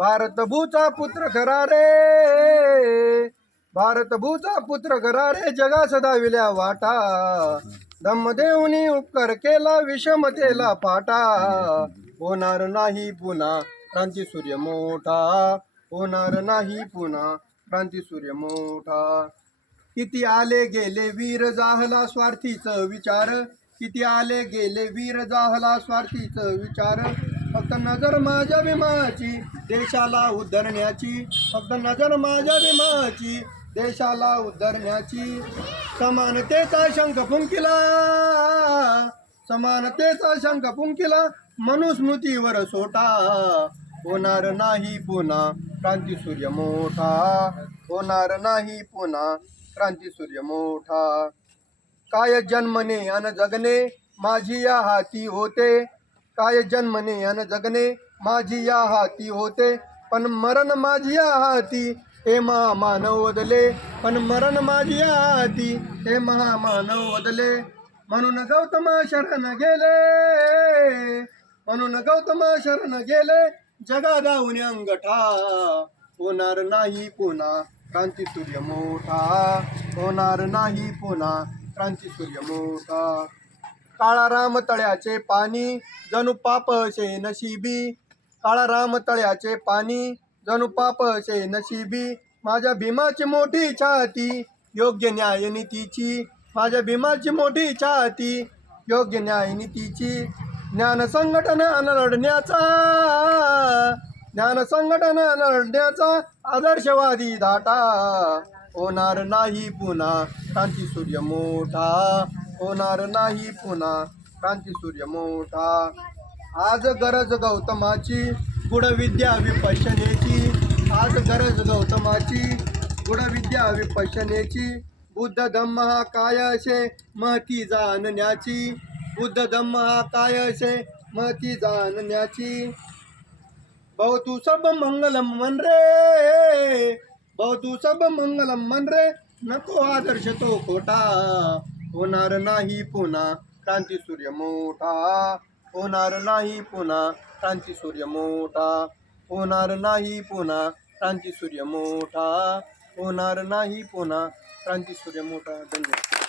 भारत भूचा पुत्र खरा रे. भारत भूचा पुत्र खरा रे. जगा सदा विल्या वाटा. दम देऊनी उपकार केला विषमतेला फाटा होणार नाही पुन्हा क्रांती सूर्य मोठा. होणार नाही पुन्हा क्रांती सूर्य मोठा. किती आले गेले वीर जाहला स्वार्थीच विचार. किती आले गेले वीर जाहला स्वार्थीच विचार. फक्त नजर माझ्या विमाची देशाला उद्धरण्याची फक्त नजर माझ्या विमाची देशाला उद्धरण्याची समानतेचा शंख फुंकिला समानतेचा शंख फुंकिला मनुस्मृतीवर सोटा. होणार नाही पुन्हा क्रांती सूर्य मोठा. होणार नाही पुन्हा क्रांती सूर्य मोठा. काय जन्मने अन जगणे माझी या हाती होते. काय जन्मने अन जगणे माझी या हाती होते पण मरण माझी या हाती हे महामानव वदले. पण मरण माझी या हाती हे महामानव वदले. म्हणून गौतमा शरण गेले. म्हणून गौतमा शरण गेले. जगा दाऊन अंगठा होणार नाही पुन्हा क्रांती सूर्य मोठा. होणार नाही पुन्हा क्रांती सूर्य मोठा. काळाराम तळ्याचे पाणी जणू पापशे नशिबी. काळाराम तळ्याचे पाणी जणू पापशे नशिबी. माझ्या भीमाची मोठी छाती योग्य न्याय नीतीची. माझ्या भीमाची मोठी छाती योग्य न्याय नीतीची. ज्ञान संघटन लढण्याचा ज्ञान संघटन लढण्याचा आदर्शवादी धाटा होणार नाही पुन्हा क्रांती सूर्य मोठा. होणार नाही पुन्हा. क्रांती सूर्य मोठा. आज गरज गौतमाची गुढविद्या विपशनेची आज गरज गौतमाची गुढविद्या विपशनेची बुद्ध धम्म हा काय असे? महती जाणण्याची. बुद्ध धम्म हा काय असे? महती जाणण्याची. भाऊ सब मंगलम मन रे. भवतू सब मंगलम मन रे. नको आदर्श तो खोटा. होणार नाही पुन्हा क्रांती सूर्य मोठा. होणार नाही पुन्हा क्रांती सूर्य मोठा. होणार नाही पुन्हा क्रांती सूर्य मोठा. होणार नाही पुन्हा क्रांती सूर्य मोठा. धन्यवाद.